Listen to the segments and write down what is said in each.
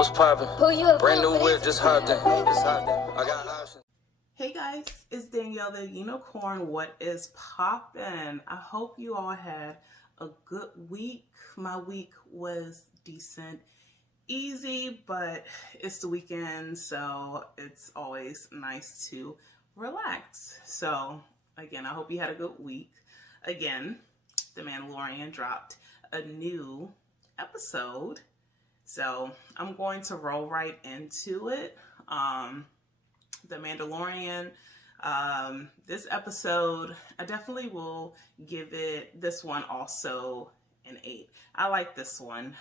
What's poppin'? Brand new whip, just hopped in. I got options. Hey guys, it's Danielle the Unicorn. What is poppin'? I hope you all had a good week. My week was decent, easy, but it's the weekend, so it's always nice to relax. So again, I hope you had a good week. Again, The Mandalorian dropped a new episode, so I'm going to roll right into it. The Mandalorian, this episode, I definitely will give this one also an 8. I like this one.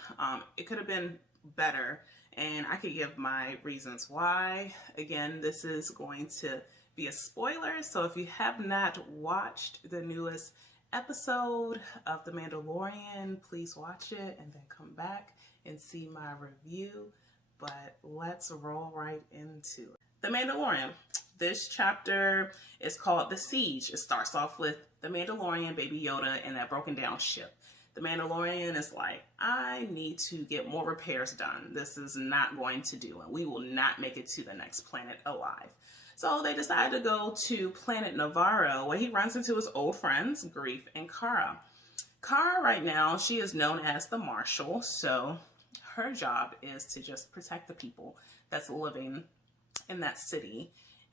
It could have been better, and I could give my reasons why. Again, this is going to be a spoiler, so if you have not watched the newest episode of The Mandalorian, please watch it and then come back and see my review. But let's roll right into it. The Mandalorian. This chapter is called The Siege. It starts off with the Mandalorian, Baby Yoda, and that broken down ship. The Mandalorian is like, I need to get more repairs done. This is not going to do, and we will not make it to the next planet alive. So they decide to go to planet Navarro, where he runs into his old friends, Greef and Cara. Cara, right now, she is known as the Marshal, so her job is to just protect the people that's living in that city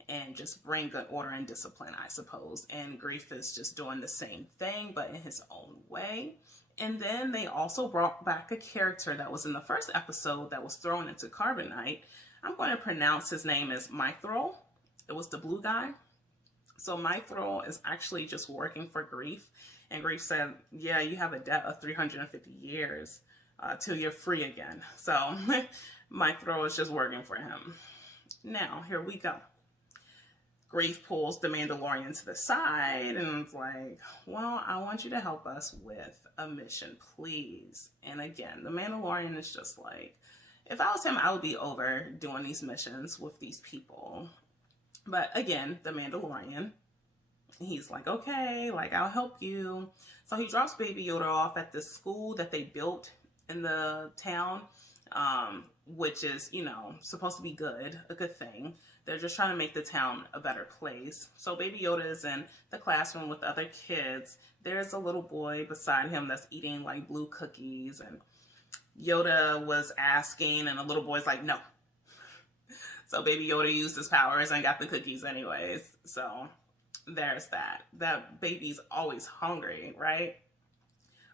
and just bring good order and discipline, I suppose. And Greef is just doing the same thing, but in his own way. And then they also brought back a character that was in the first episode that was thrown into carbonite. I'm going to pronounce his name as Mithril. It was the blue guy. So Mithril is actually just working for Greef. And Greef said, yeah, you have a debt of 350 years till you're free again. So Mithril is just working for him. Now, here we go. Greef pulls the Mandalorian to the side and is like, well, I want you to help us with a mission, please. And again, the Mandalorian is just like, if I was him, I would be over doing these missions with these people. But again, the Mandalorian, he's like, okay, like, I'll help you. So he drops Baby Yoda off at this school that they built in the town, which is, you know, supposed to be good, a good thing. They're just trying to make the town a better place. So Baby Yoda is in the classroom with other kids. There's a little boy beside him that's eating like blue cookies, and Yoda was asking, and the little boy's like, no. So Baby Yoda used his powers and got the cookies anyways. So there's that. That baby's always hungry, right?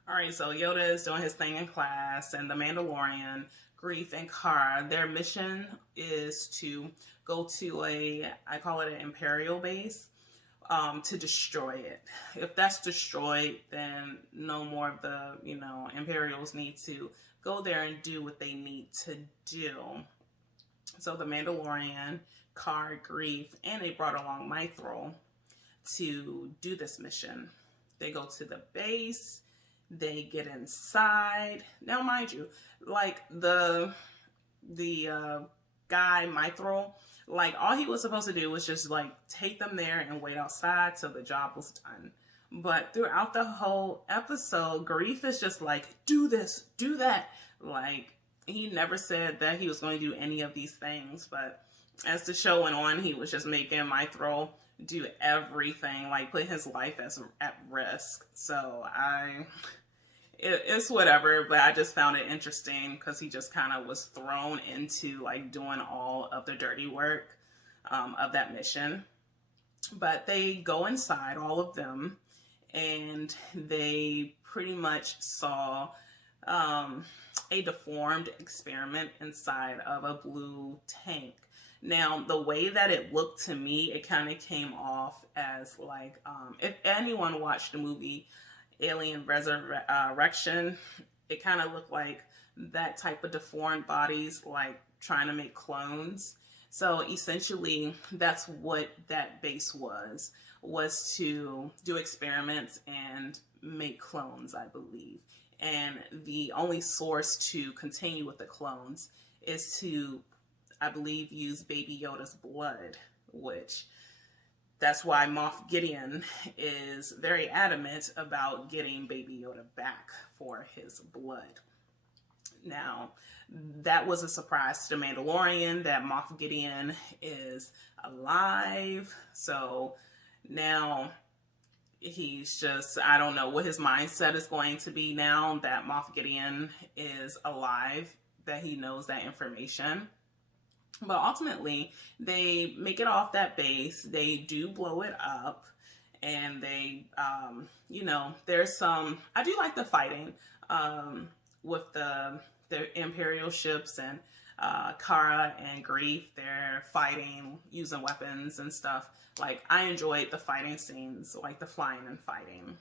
All right, so Yoda is doing his thing in class, and the Mandalorian, Greef, and Cara, their mission is to go to I call it an Imperial base, to destroy it. If that's destroyed, then no more of the, you know, Imperials need to go there and do what they need to do. So the Mandalorian, Cara, Greef, and they brought along Mithril to do this mission. They go to the base. They get inside. Now, mind you, like the guy, Mithril, like all he was supposed to do was just like take them there and wait outside till the job was done. But throughout the whole episode, Greef is just like, do this, do that. Like, he never said that he was going to do any of these things. But as the show went on, he was just making Mithril do everything, like put his life at risk. So it's whatever, but I just found it interesting because he just kind of was thrown into like doing all of the dirty work of that mission. But they go inside, all of them, and they pretty much saw a deformed experiment inside of a blue tank. Now, the way that it looked to me, it kind of came off as like, if anyone watched the movie Alien Resurrection, it kind of looked like that type of deformed bodies, like trying to make clones. So essentially, that's what that base was to do experiments and make clones, I believe. And the only source to continue with the clones is to, I believe, use Baby Yoda's blood, which that's why Moff Gideon is very adamant about getting Baby Yoda back for his blood. Now, that was a surprise to the Mandalorian that Moff Gideon is alive. So now he's just, I don't know what his mindset is going to be now that Moff Gideon is alive, that he knows that information. But ultimately, they make it off that base. They do blow it up. And they, you know, there's some, I do like the fighting with the Imperial ships and Kara and Grief. They're fighting using weapons and stuff. Like, I enjoyed the fighting scenes, like the flying and fighting.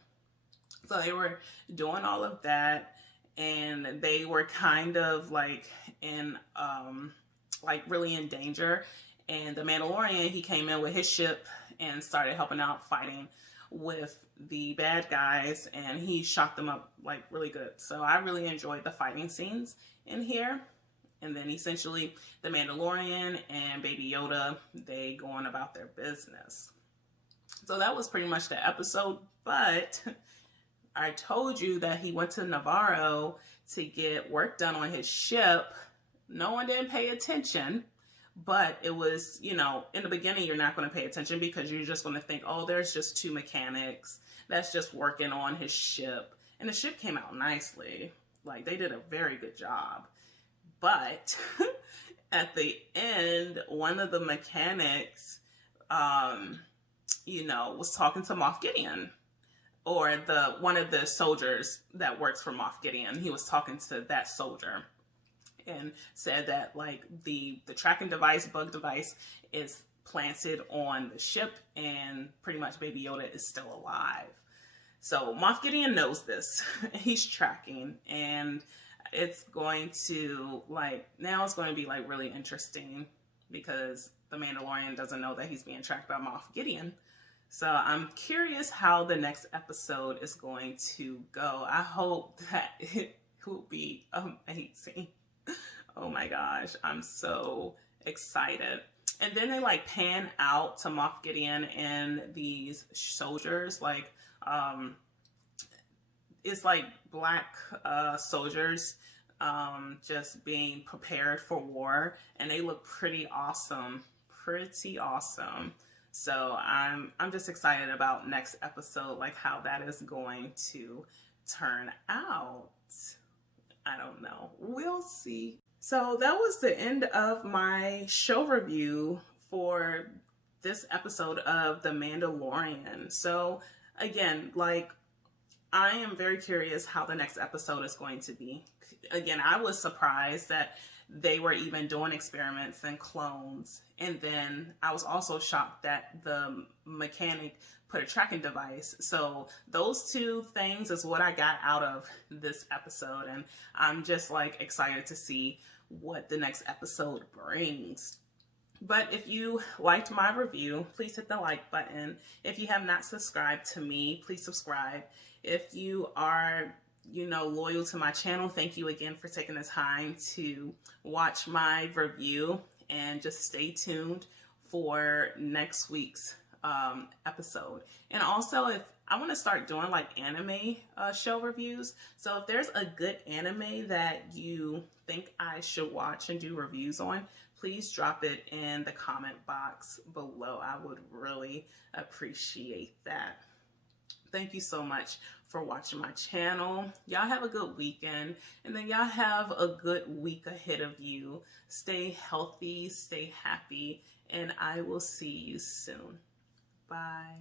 So they were doing all of that, and they were kind of like in, like really in danger. And the Mandalorian, he came in with his ship and started helping out fighting with the bad guys, and he shot them up like really good. So I really enjoyed the fighting scenes in here. And then essentially the Mandalorian and Baby Yoda, they go on about their business. So that was pretty much the episode. But I told you that he went to Navarro to get work done on his ship. No one didn't pay attention. But it was, you know, in the beginning, you're not going to pay attention because you're just going to think, oh, there's just two mechanics that's just working on his ship. And the ship came out nicely. Like, they did a very good job. But at the end, one of the mechanics, you know, was talking to Moff Gideon, or one of the soldiers that works for Moff Gideon. He was talking to that soldier and said that like the tracking device, bug device, is planted on the ship, and pretty much Baby Yoda is still alive. So Moff Gideon knows this. He's tracking, and it's going to now it's going to be like really interesting because the Mandalorian doesn't know that he's being tracked by Moff Gideon. So I'm curious how the next episode is going to go. I hope that it will be amazing. Oh my gosh, I'm so excited. And then they like pan out to Moff Gideon and these soldiers, like it's like black soldiers just being prepared for war, and they look pretty awesome. So I'm just excited about next episode, like how that is going to turn out. I don't know. We'll see. So that was the end of my show review for this episode of The Mandalorian. So again, like, I am very curious how the next episode is going to be. Again, I was surprised that they were even doing experiments and clones. And then I was also shocked that the mechanic put a tracking device. So those two things is what I got out of this episode. And I'm just like excited to see what the next episode brings. But if you liked my review, please hit the like button. If you have not subscribed to me, please subscribe. If you are, you know, loyal to my channel, thank you again for taking the time to watch my review, and just stay tuned for next week's episode. And also, if I want to start doing like anime show reviews, so if there's a good anime that you think I should watch and do reviews on, please drop it in the comment box below. I would really appreciate that. Thank you so much for watching my channel. Y'all have a good weekend, and then y'all have a good week ahead of you. Stay healthy, stay happy, and I will see you soon. Bye.